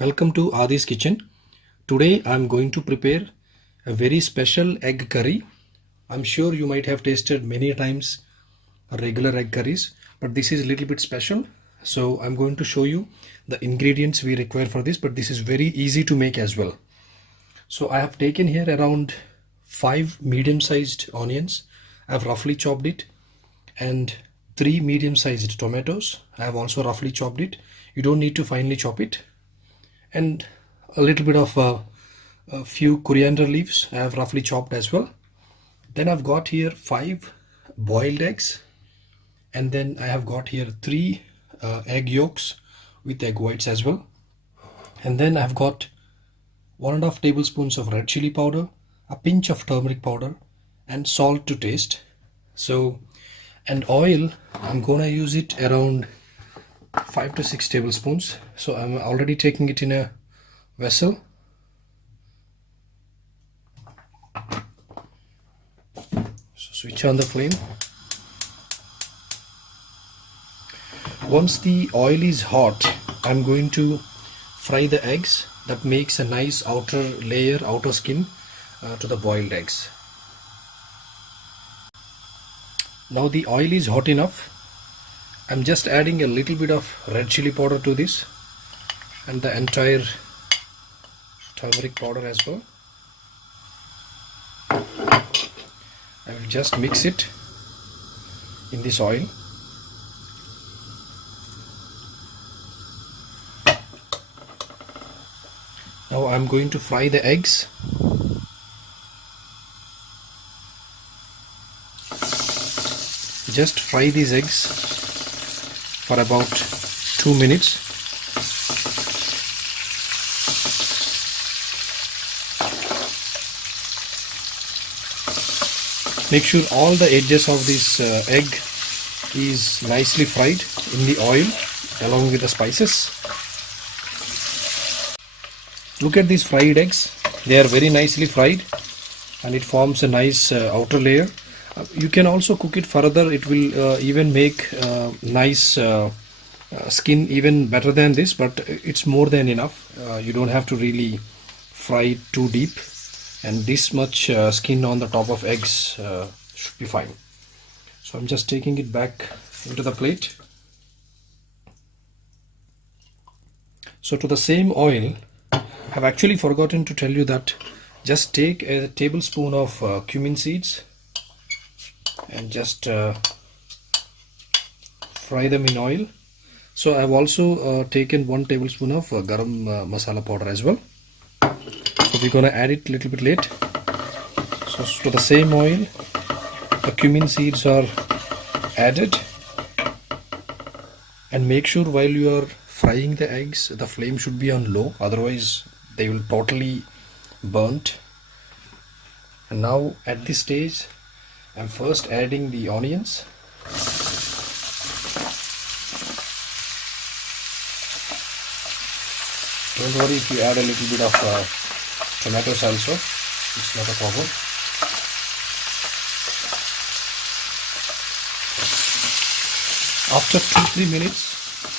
Welcome to Adi's Kitchen. Today I'm going to prepare a very special egg curry. I'm sure you might have tasted many times regular egg curries, but this is a little bit special. So I'm going to show you the ingredients we require for this, but this is very easy to make as well. So I have taken here around 5 medium-sized onions. I've roughly chopped it, and 3 medium-sized tomatoes. I have also roughly chopped it. You don't need to finely chop it. And a little bit of a few coriander leaves I have roughly chopped as well. Then I've got here 5 boiled eggs, and then I have got here 3 egg yolks with egg whites as well. And then I've got 1.5 tablespoons of red chili powder, a pinch of turmeric powder, and salt to taste. So, and oil, I'm gonna use it around 5 to 6 tablespoons. So I'm already taking it in a vessel. So switch on the flame. Once the oil is hot, I'm going to fry the eggs. That makes a nice outer layer, outer skin to the boiled eggs. Now the oil is hot enough. I'm just adding a little bit of red chili powder to this and the entire turmeric powder as well. I will just mix it in this oil. Now I'm going to fry the eggs. Just fry these eggs for about 2 minutes. Make sure all the edges of this egg is nicely fried in the oil along with the spices. Look at these fried eggs. They are very nicely fried and it forms a nice outer layer. You can also cook it further. It will even make nice skin even better than this, but it's more than enough. You don't have to really fry it too deep, and this much skin on the top of eggs should be fine. So I'm just taking it back into the plate. So to the same oil, I've actually forgotten to tell you that just take a tablespoon of cumin seeds and just fry them in oil. So I've also taken 1 tablespoon of garam masala powder as well. So we're gonna add it a little bit late. So to the same oil, the cumin seeds are added, and make sure while you are frying the eggs, the flame should be on low, otherwise they will totally burnt. And now at this stage, I'm first adding the onions. Don't worry if you add a little bit of tomatoes also, it's not a problem. After 2-3 minutes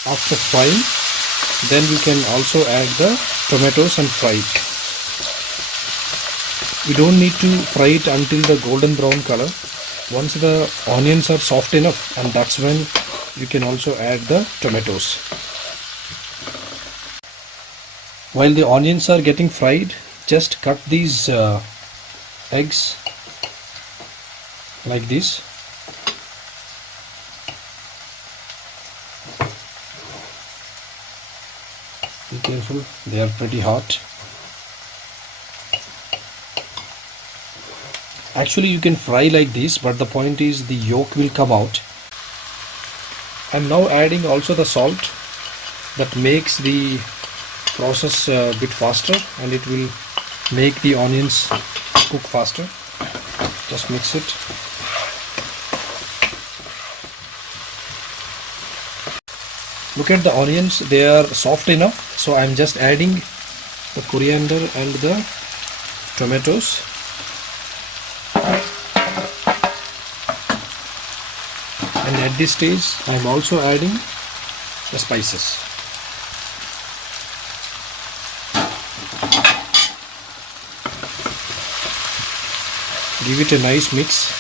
after frying, then we can also add the tomatoes and fry it. We don't need to fry it until the golden brown color. Once the onions are soft enough, and that's when you can also add the tomatoes. While the onions are getting fried, just cut these eggs like this. Be careful, they are pretty hot. Actually you can fry like this, but the point is the yolk will come out. I'm now adding also the salt. That makes the process a bit faster, and it will make the onions cook faster. Just mix it. Look at the onions, they are soft enough, so I'm just adding the coriander and the tomatoes. And at this stage I'm also adding the spices. give it a nice mix.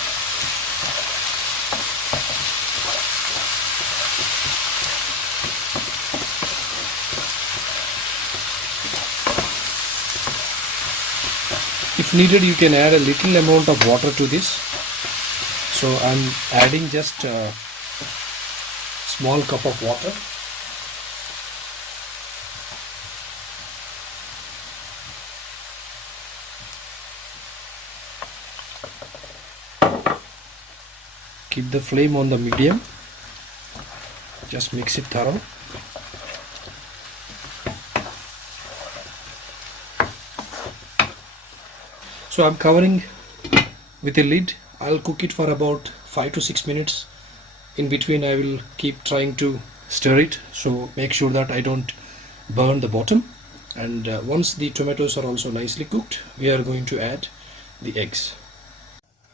If needed, you can add a little amount of water to this. So I'm adding just a small cup of water. Keep the flame on the medium. Just mix it thorough. So I'm covering with a lid. I'll cook it for about 5 to 6 minutes. In between I will keep trying to stir it, so make sure that I don't burn the bottom. And once the tomatoes are also nicely cooked, we are going to add the eggs.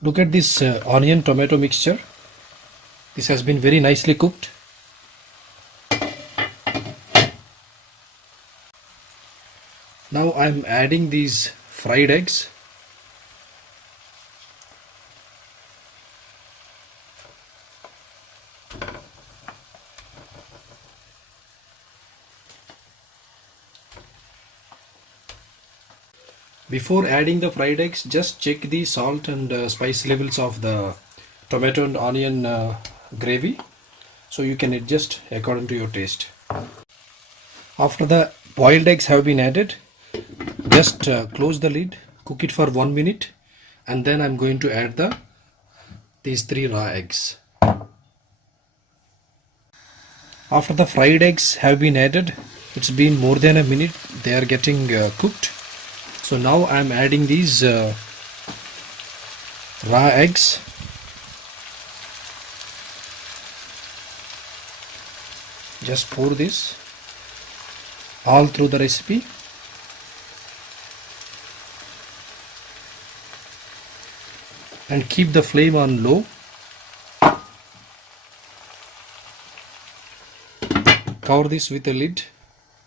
Look at this onion tomato mixture. This has been very nicely cooked. Now I'm adding these fried eggs. Before adding the fried eggs, just check the salt and spice levels of the tomato and onion gravy, so you can adjust according to your taste. After the boiled eggs have been added, just close the lid, cook it for 1 minute, and then I'm going to add these 3 raw eggs. After the fried eggs have been added, it's been more than a minute, they are getting cooked. So now I'm adding these raw eggs. Just pour this all through the recipe. And keep the flame on low. Cover this with a lid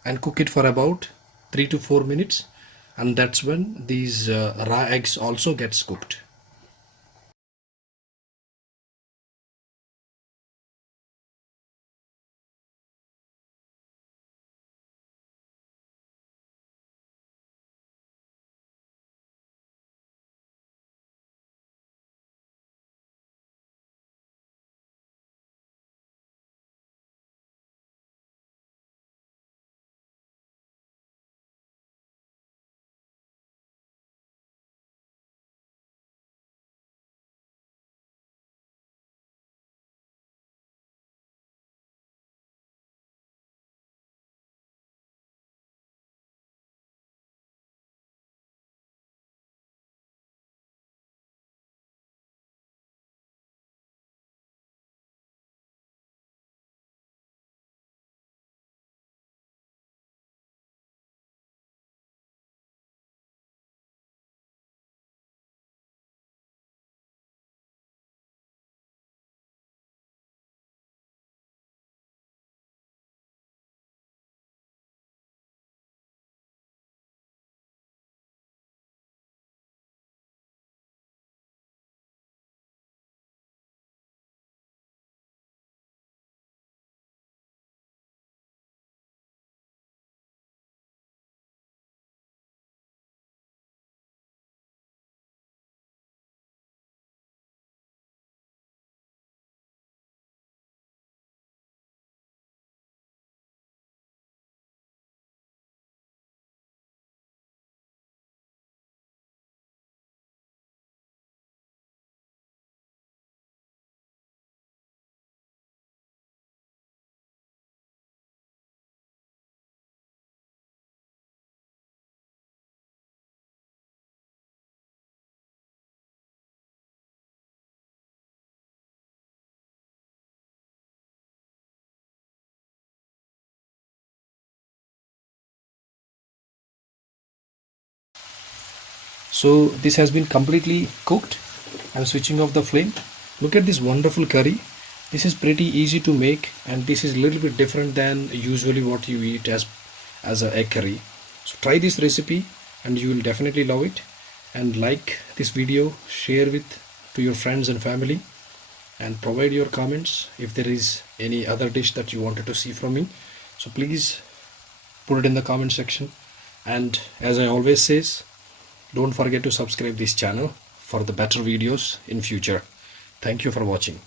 and cook it for about 3 to 4 minutes. And that's when these raw eggs also gets cooked. So this has been completely cooked. I'm switching off the flame. Look at this wonderful curry. This is pretty easy to make, and this is a little bit different than usually what you eat as a egg curry. So try this recipe and you will definitely love it. and like this video, share with to your friends and family, and provide your comments if there is any other dish that you wanted to see from me. So please put it in the comment section. And as I always says, don't forget to subscribe this channel for the better videos in future. Thank you for watching.